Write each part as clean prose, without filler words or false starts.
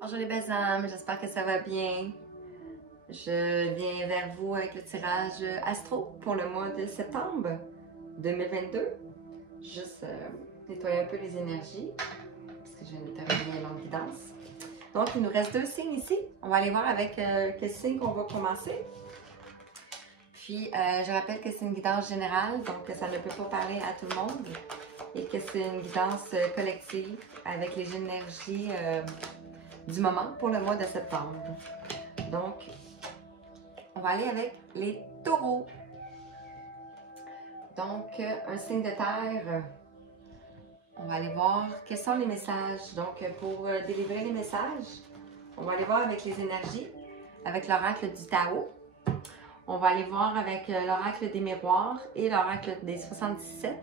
Bonjour les belles âmes, j'espère que ça va bien. Je viens vers vous avec le tirage astro pour le mois de septembre 2022. Juste nettoyer un peu les énergies parce que je viens de terminer une longue guidance. Donc il nous reste 2 signes ici. On va aller voir avec quel signe on va commencer. Puis je rappelle que c'est une guidance générale, donc ça ne peut pas parler à tout le monde et que c'est une guidance collective avec les énergies du moment pour le mois de septembre. Donc, on va aller avec les taureaux. Donc, un signe de terre. On va aller voir quels sont les messages. Donc, pour délivrer les messages, on va aller voir avec les énergies, avec l'oracle du Tao. On va aller voir avec l'oracle des miroirs et l'oracle des 77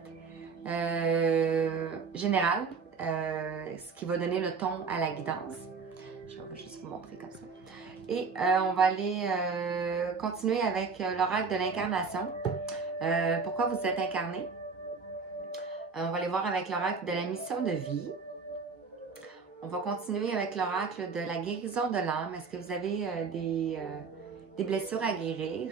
général, ce qui va donner le ton à la guidance. Je vais juste vous montrer comme ça. Et on va aller continuer avec l'oracle de l'incarnation. Pourquoi vous êtes incarné? On va aller voir avec l'oracle de la mission de vie. On va continuer avec l'oracle de la guérison de l'âme. Est-ce que vous avez des blessures à guérir?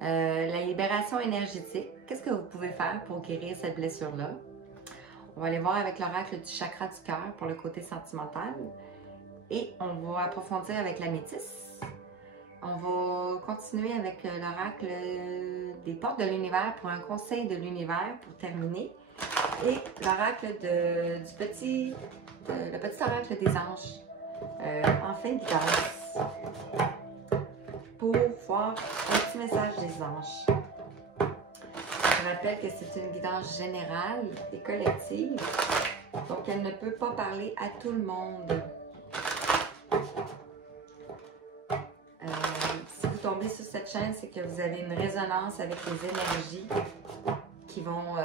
La libération énergétique. Qu'est-ce que vous pouvez faire pour guérir cette blessure-là? On va aller voir avec l'oracle du chakra du cœur pour le côté sentimental. Et on va approfondir avec la métisse. On va continuer avec l'oracle des portes de l'univers pour un conseil de l'univers pour terminer. Et l'oracle le petit oracle des anges en fin de guidance pour voir un petit message des anges. Je rappelle que c'est une guidance générale et collective, donc elle ne peut pas parler à tout le monde. Si vous tombez sur cette chaîne, c'est que vous avez une résonance avec les énergies qui vont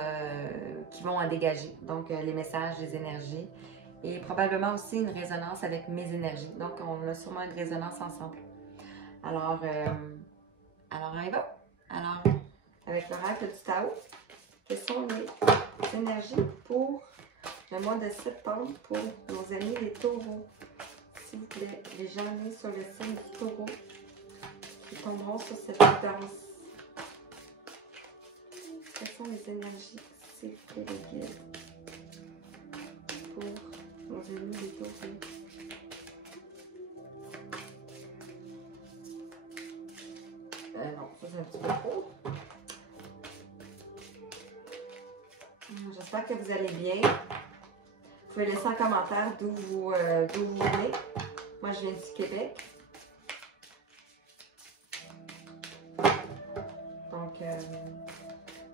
en dégager. Donc, les messages, les énergies. Et probablement aussi une résonance avec mes énergies. Donc, on a sûrement une résonance ensemble. Alors on y va. Alors, avec l'oracle du Tao, quelles sont les énergies pour le mois de septembre pour nos amis les taureaux? S'il vous plaît, les gens nés sur le signe du taureau qui tomberont sur cette guidance. Quelles sont les énergies, s'il vous plaît, les guides, pour nos amis les taureaux? Non, ça c'est un petit peu trop. J'espère que vous allez bien. Vous pouvez laisser un commentaire d'où vous venez. Moi, je viens du Québec. Donc,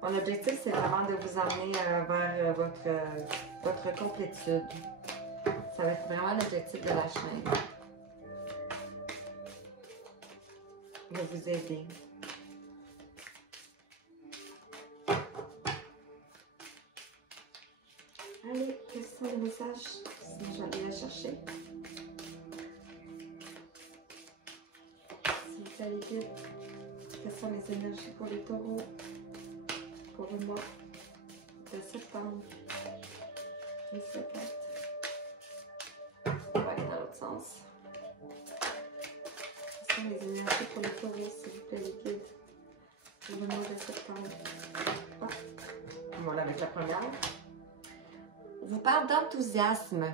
mon objectif, c'est vraiment de vous emmener vers votre complétude. Ça va être vraiment l'objectif de la chaîne. De vous aider. Allez, quels sont les messages? Sinon, je vais aller les chercher. S'il vous plaît, les guides, quelles sont les énergies pour les taureaux pour le mois de septembre? Et c'est quatre. On va aller dans l'autre sens. Quelles sont les énergies pour les taureaux, s'il vous plaît, les guides, pour le mois de septembre? Ah. Voilà, avec la première. Vous parle d'enthousiasme.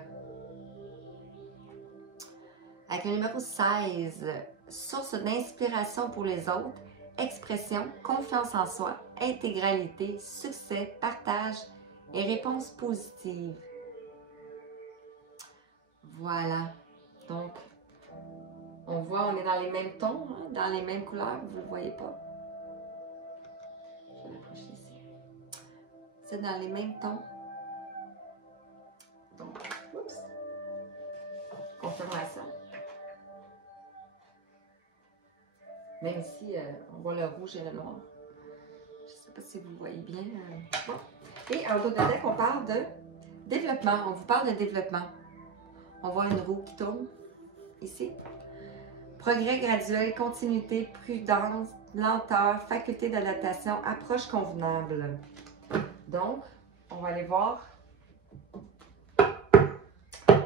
Avec le numéro 16, source d'inspiration pour les autres, expression, confiance en soi, intégralité, succès, partage et réponse positive. Voilà. Donc, on voit, on est dans les mêmes tons, hein, dans les mêmes couleurs, vous ne le voyez pas. Je vais l'approcher ici. C'est dans les mêmes tons. Donc, oups, confirmation. Même ici, on voit le rouge et le noir. Je ne sais pas si vous voyez bien. Bon. Et en dos de deck, on parle de développement. On vous parle de développement. On voit une roue qui tourne ici. Progrès graduel, continuité, prudence, lenteur, faculté d'adaptation, approche convenable. Donc, on va aller voir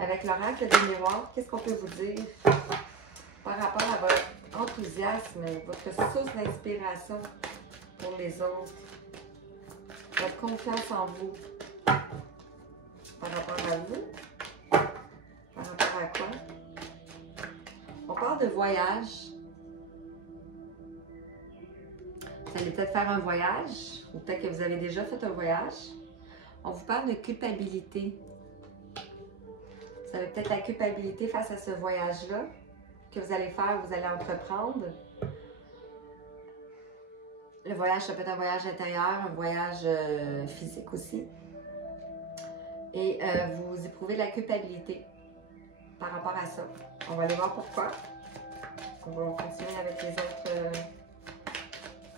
avec l'oracle des miroirs, qu'est-ce qu'on peut vous dire par rapport à votre enthousiasme, votre source d'inspiration pour les autres, votre confiance en vous, par rapport à vous, par rapport à quoi? On parle de voyage. Vous allez peut-être faire un voyage, ou peut-être que vous avez déjà fait un voyage. On vous parle de culpabilité. Vous avez peut-être la culpabilité face à ce voyage-là que vous allez faire, vous allez entreprendre. Le voyage, ça peut être un voyage intérieur, un voyage physique aussi. Et vous éprouvez la culpabilité par rapport à ça. On va aller voir pourquoi. On va continuer avec les autres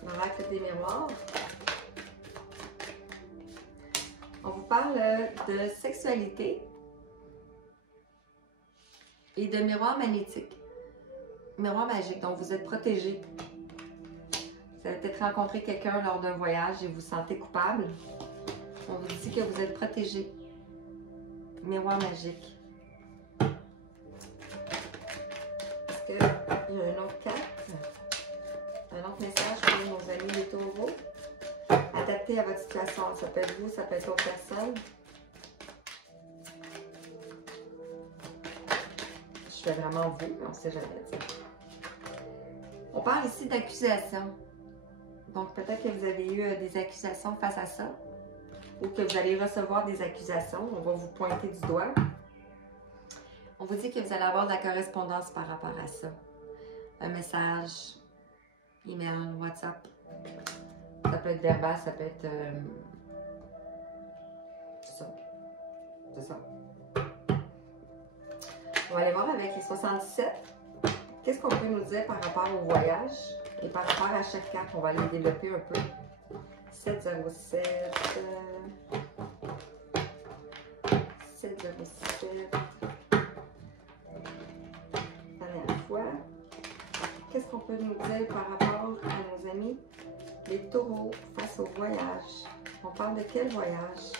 l'oracle des miroirs. On vous parle de sexualité et de miroir magnétique. Miroir magique, donc vous êtes protégé. Vous avez peut-être rencontré quelqu'un lors d'un voyage et vous vous sentez coupable. On vous dit que vous êtes protégé. Miroir magique. Est-ce qu'il y a une autre carte? Un autre message pour nos amis les taureaux? Adapté à votre situation. Ça peut être vous, ça peut être autre personne. Je fais vraiment vous, mais on ne sait jamais. On parle ici d'accusation. Donc, peut-être que vous avez eu des accusations face à ça, ou que vous allez recevoir des accusations. On va vous pointer du doigt. On vous dit que vous allez avoir de la correspondance par rapport à ça. Un message, email, WhatsApp. Ça peut être verbal, ça peut être... c'est ça. C'est ça. On va aller voir avec les 77. Qu'est-ce qu'on peut nous dire par rapport au voyage et par rapport à chaque carte? On va les développer un peu. 707. 707. Dernière fois. Qu'est-ce qu'on peut nous dire par rapport à nos amis les taureaux face au voyage? On parle de quel voyage?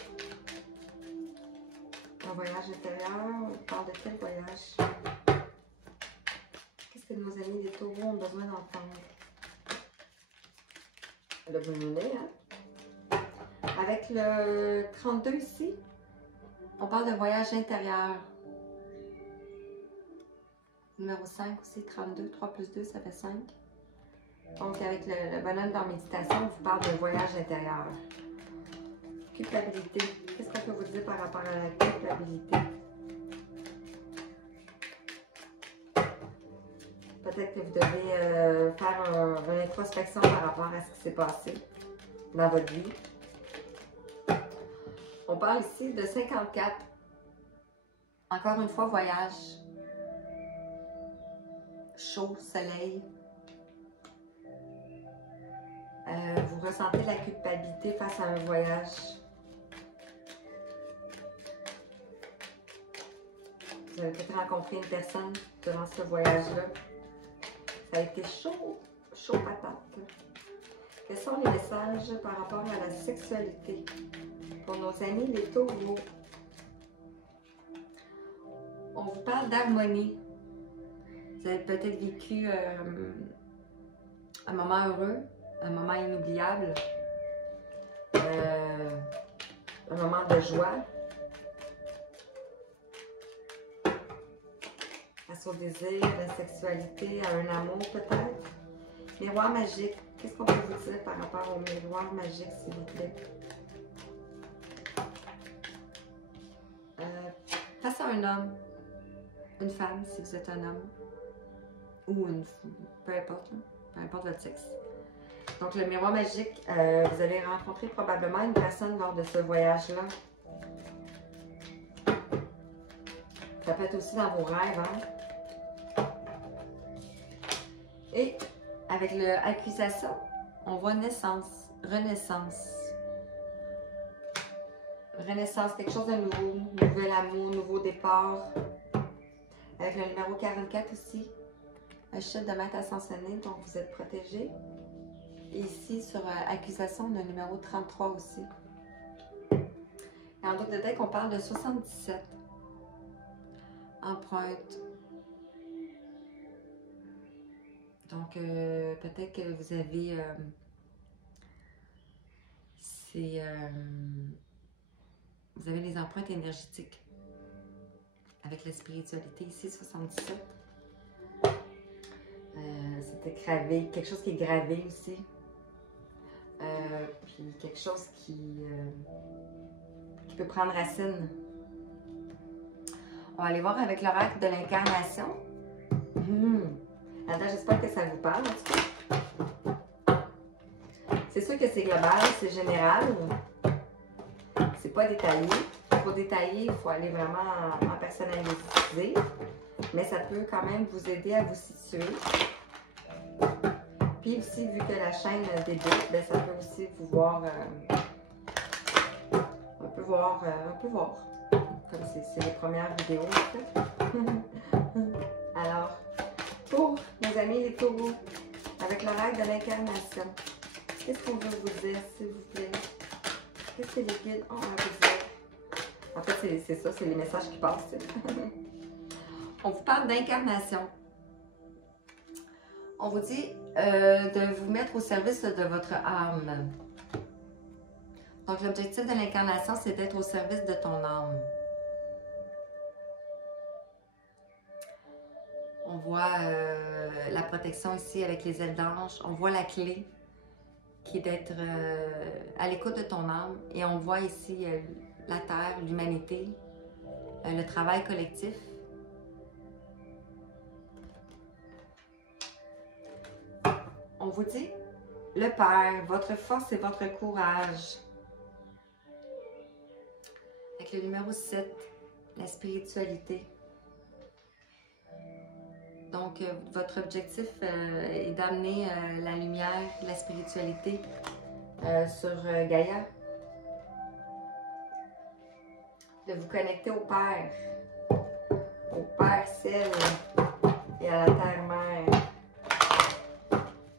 Un voyage intérieur? On parle de quel voyage? Qu'est-ce que nos amis les taureaux ont besoin d'entendre? Le bonnet, hein? Avec le 32 ici, on parle de voyage intérieur. Numéro 5 aussi, 32, 3 plus 2, ça fait 5. Donc, avec le bonhomme dans méditation, on vous parle de voyage intérieur. Culpabilité. Qu'est-ce qu'on peut vous dire par rapport à la culpabilité? Peut-être que vous devez faire une introspection par rapport à ce qui s'est passé dans votre vie. On parle ici de 54. Encore une fois, voyage. Chaud, soleil. Vous ressentez la culpabilité face à un voyage. Vous avez peut-être rencontré une personne durant ce voyage-là. Ça a été chaud, chaud patate. Quels sont les messages par rapport à la sexualité pour nos amis les taureaux? On vous parle d'harmonie. Vous avez peut-être vécu un moment heureux, un moment inoubliable, un moment de joie, face au désir, à la sexualité, à un amour peut-être. Miroir magique, qu'est-ce qu'on peut vous dire par rapport au miroir magique, s'il vous plaît? Face à un homme, une femme, si vous êtes un homme, ou une femme, peu importe votre sexe. Donc, le miroir magique, vous allez rencontrer probablement une personne lors de ce voyage-là. Ça peut être aussi dans vos rêves, hein? Et avec l'accusation, on voit naissance, renaissance. Renaissance, quelque chose de nouveau, nouvel amour, nouveau départ. Avec le numéro 44 aussi, un chiffre de maître ascensionné, donc vous êtes protégé. Et ici, sur accusation, on a le numéro 33 aussi. Et en d'autres détails, on parle de 77. empreinte. Donc, peut-être que vous avez vous avez des empreintes énergétiques avec la spiritualité ici, 77. C'était gravé, quelque chose qui est gravé aussi. Puis quelque chose qui peut prendre racine. On va aller voir avec l'oracle de l'incarnation. Attends, j'espère que ça vous parle. C'est sûr que c'est global, c'est général. C'est pas détaillé. Pour détailler, il faut aller vraiment en personnaliser. Mais ça peut quand même vous aider à vous situer. Puis aussi, vu que la chaîne débute, ben, ça peut aussi vous voir, un peu voir, comme c'est les premières vidéos. En fait. Alors, pour nos amis les taureaux, avec l'oracle de l'incarnation, qu'est-ce qu'on veut vous dire, s'il vous plaît? Qu'est-ce que les guides ont à vous dire? En fait, c'est ça, c'est les messages qui passent. On vous parle d'incarnation. On vous dit de vous mettre au service de votre âme. Donc, l'objectif de l'incarnation, c'est d'être au service de ton âme. On voit la protection ici avec les ailes d'ange. On voit la clé qui est d'être à l'écoute de ton âme. Et on voit ici la terre, l'humanité, le travail collectif. On vous dit, le Père, votre force et votre courage. Avec le numéro 7, la spiritualité. Donc, votre objectif est d'amener la lumière, la spiritualité sur Gaïa. De vous connecter au Père ciel et à la terre-mère.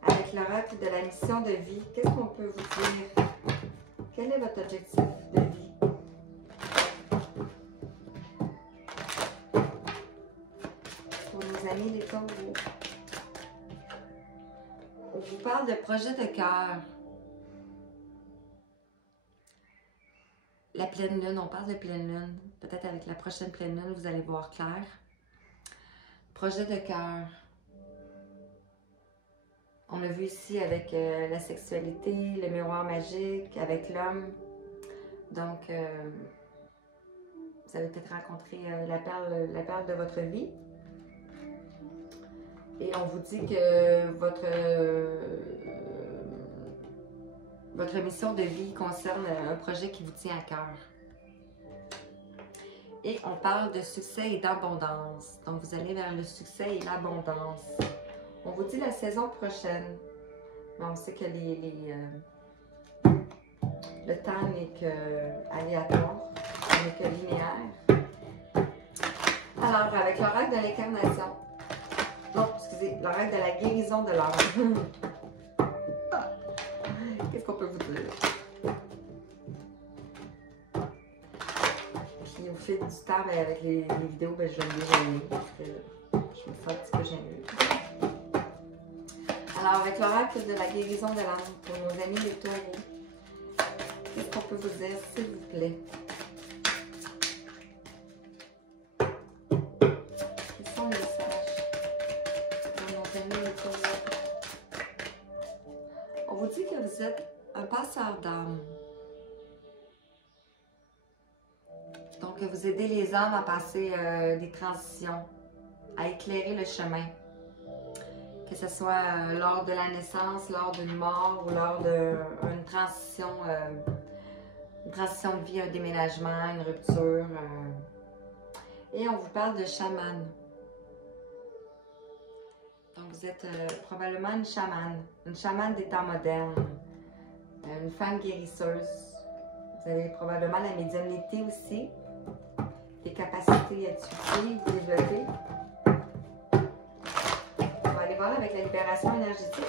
Avec l'oracle de la mission de vie, qu'est-ce qu'on peut vous dire? Quel est votre objectif de vie? Pour nos amis les taureaux, on vous parle de projet de cœur. La pleine lune, on parle de pleine lune. Peut-être avec la prochaine pleine lune, vous allez voir clair. Projet de cœur. On l'a vu ici avec la sexualité, le miroir magique, avec l'homme. Donc, vous avez peut-être rencontré la perle de votre vie. Et on vous dit que votre mission de vie concerne un projet qui vous tient à cœur. Et on parle de succès et d'abondance. Donc, vous allez vers le succès et l'abondance. On vous dit la saison prochaine. Mais on sait que le temps n'est que aléatoire, n'est que linéaire. Alors, avec l'oracle de l'incarnation. Non, excusez, l'oracle de la guérison de l'âme. Qu'est-ce qu'on peut vous dire? Puis au fil du temps, ben, avec les vidéos, ben, je vais me gêner parce que je me sens un petit peu gênée. Alors, avec l'oracle de la guérison de l'âme, pour nos amis les taureaux, qu'est-ce qu'on peut vous dire, s'il vous plaît? Quels sont les messages pour nos amis les taureaux? On vous dit que vous êtes un passeur d'âme. Donc, vous aidez les âmes à passer des transitions, à éclairer le chemin. Que ce soit lors de la naissance, lors d'une mort ou lors d'une transition de vie, un déménagement, une rupture. Et on vous parle de chaman. Donc vous êtes probablement une chamane des temps modernes, une femme guérisseuse. Vous avez probablement la médiumnité aussi, des capacités intuitives développées. Avec la libération énergétique.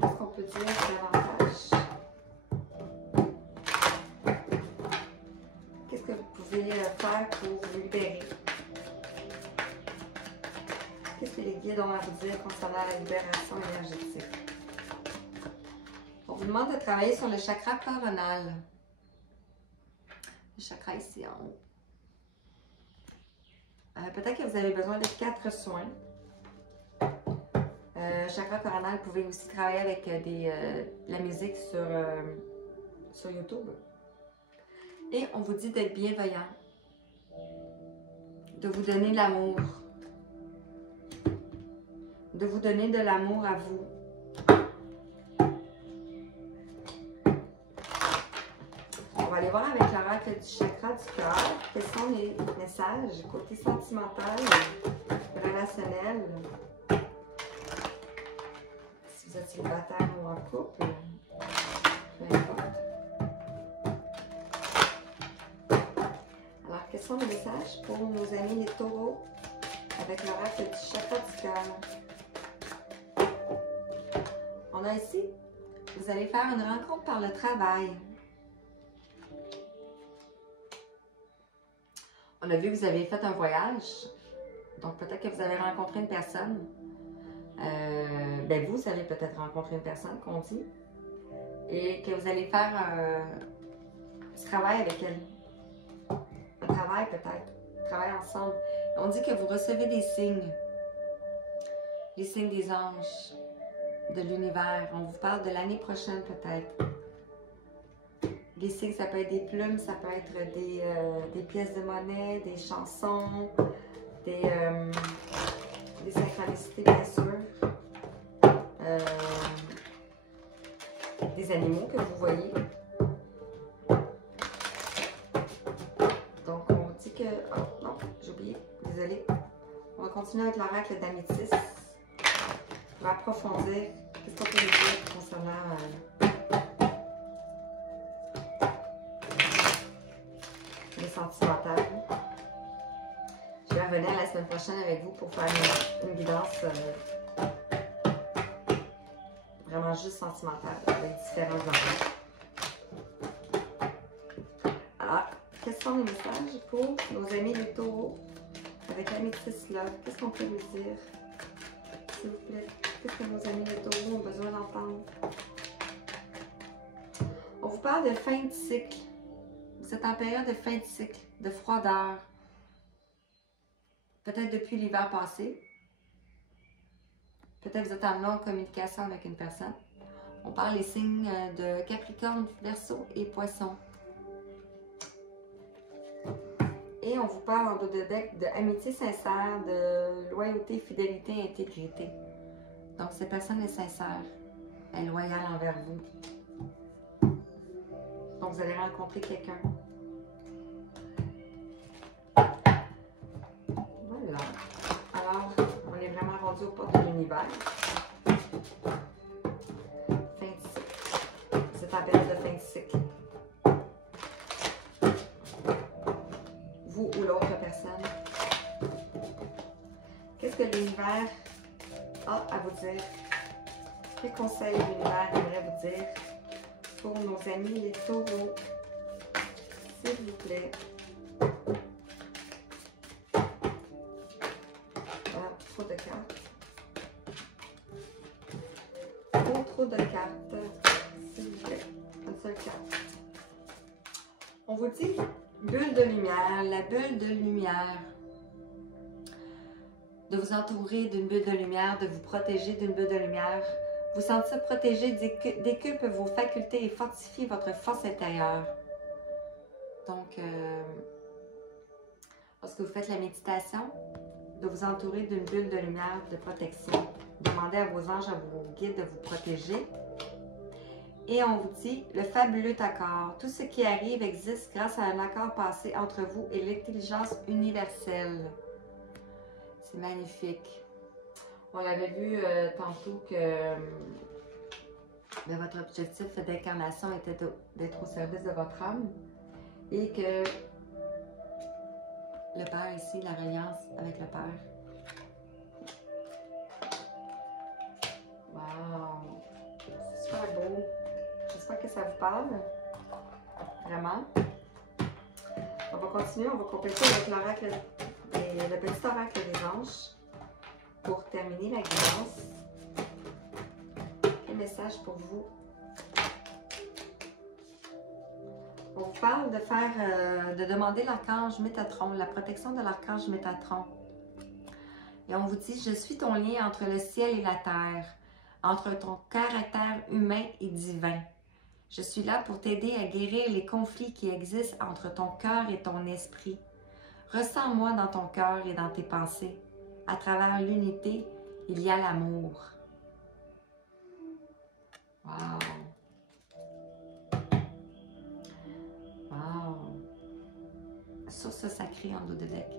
Qu'est-ce qu'on peut dire davantage? faire pour vous libérer? Qu'est-ce que les guides ont à vous dire concernant la libération énergétique? On vous demande de travailler sur le chakra coronal. Le chakra ici en haut. Peut-être que vous avez besoin de 4 soins. Chakra coronal, vous pouvez aussi travailler avec la musique sur YouTube. Et on vous dit d'être bienveillant, de vous donner de l'amour, de vous donner de l'amour à vous. On va aller voir avec l'oracle du chakra du cœur quels sont les messages côté sentimental, relationnel. Si vous êtes célibataire ou en couple, peu importe. Alors, quels sont les messages pour nos amis les taureaux avec l'oracle du chakra du cœur? On a ici, vous allez faire une rencontre par le travail. On a vu que vous avez fait un voyage, donc peut-être que vous avez rencontré une personne. Vous allez peut-être rencontrer une personne, qu'on dit, et que vous allez faire ce travail avec elle. Un travail peut-être, travail ensemble. On dit que vous recevez des signes, les signes des anges, de l'univers. On vous parle de l'année prochaine peut-être. Les signes, ça peut être des plumes, ça peut être des pièces de monnaie, des chansons, des synchronicités bien sûr, des animaux que vous voyez. Donc on dit que... Oh non, j'ai oublié, désolée. On va continuer avec l'oracle d'améthyste pour approfondir ce qu'on peut dire concernant... les sentimentales. Je vais revenir la semaine prochaine avec vous pour faire une guidance vraiment juste sentimentale avec différents endroits. Alors, quels sont les messages pour nos amis les taureaux avec l'améthyste là? Qu'est-ce qu'on peut vous dire? S'il vous plaît, qu'est-ce que nos amis les taureaux ont besoin d'entendre? On vous parle de fin de cycle. Vous êtes en période de fin de cycle, de froideur. Peut-être depuis l'hiver passé. Peut-être que vous êtes en longue communication avec une personne. On parle des signes de Capricorne, Verseau et Poisson. Et on vous parle en dos de deck d'amitié sincère, de loyauté, fidélité, intégrité. Donc cette personne est sincère, elle est loyale envers vous. Donc vous allez rencontrer quelqu'un. Voilà. Alors, on est vraiment rendu aux portes de l'univers. Fin de cycle. C'est en période de fin de cycle. Vous ou l'autre personne. Qu'est-ce que l'univers a à vous dire? Quel conseil l'univers aimerait vous dire pour nos amis les taureaux? S'il vous plaît. Trop de cartes. Trop de cartes. S'il vous plaît. Une seule carte. On vous dit bulle de lumière, la bulle de lumière. De vous entourer d'une bulle de lumière, de vous protéger d'une bulle de lumière. Vous sentir protégé décuple vos facultés et fortifie votre force intérieure. Donc, lorsque vous faites la méditation, de vous entourer d'une bulle de lumière de protection. Demandez à vos anges, à vos guides de vous protéger. Et on vous dit le fabuleux accord. Tout ce qui arrive existe grâce à un accord passé entre vous et l'intelligence universelle. C'est magnifique. On l'avait vu tantôt que votre objectif d'incarnation était d'être au service de votre âme et que le Père ici, la reliance avec le Père. Wow! C'est super beau. J'espère que ça vous parle. Vraiment. On va continuer, on va compléter avec l'oracle, le petit oracle des anges pour terminer la guidance. Quel message pour vous? On vous parle de faire, de demander l'archange Métatron, la protection de l'archange Métatron. Et on vous dit, je suis ton lien entre le ciel et la terre, entre ton caractère humain et divin. Je suis là pour t'aider à guérir les conflits qui existent entre ton cœur et ton esprit. Ressens-moi dans ton cœur et dans tes pensées. À travers l'unité, il y a l'amour. Wow! Wow! Source sacrée en dos de deck.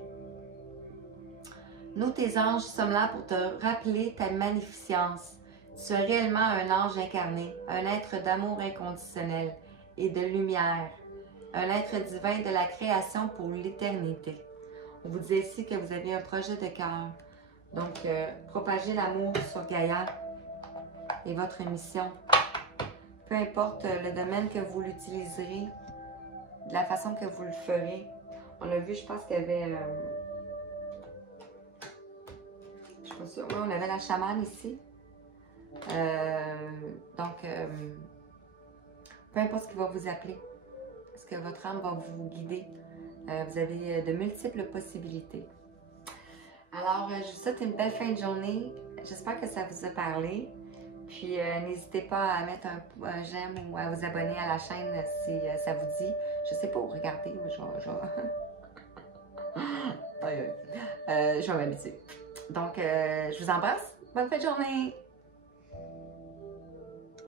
Nous, tes anges, sommes là pour te rappeler ta magnificence. Tu es réellement un ange incarné, un être d'amour inconditionnel et de lumière, un être divin de la création pour l'éternité. On vous dit ici que vous avez un projet de cœur. Donc, propager l'amour sur Gaïa est votre mission. Peu importe le domaine que vous l'utiliserez, de la façon que vous le ferez. On a vu, je pense qu'il y avait... je suis pas sûre. Oui, on avait la chamane ici. Peu importe ce qui va vous appeler, ce que votre âme va vous guider, vous avez de multiples possibilités. Alors, je vous souhaite une belle fin de journée. J'espère que ça vous a parlé. Puis, n'hésitez pas à mettre un j'aime ou à vous abonner à la chaîne si ça vous dit. Je sais pas où regarder, je vais m'habituer. Donc, je vous embrasse. Bonne fin de journée!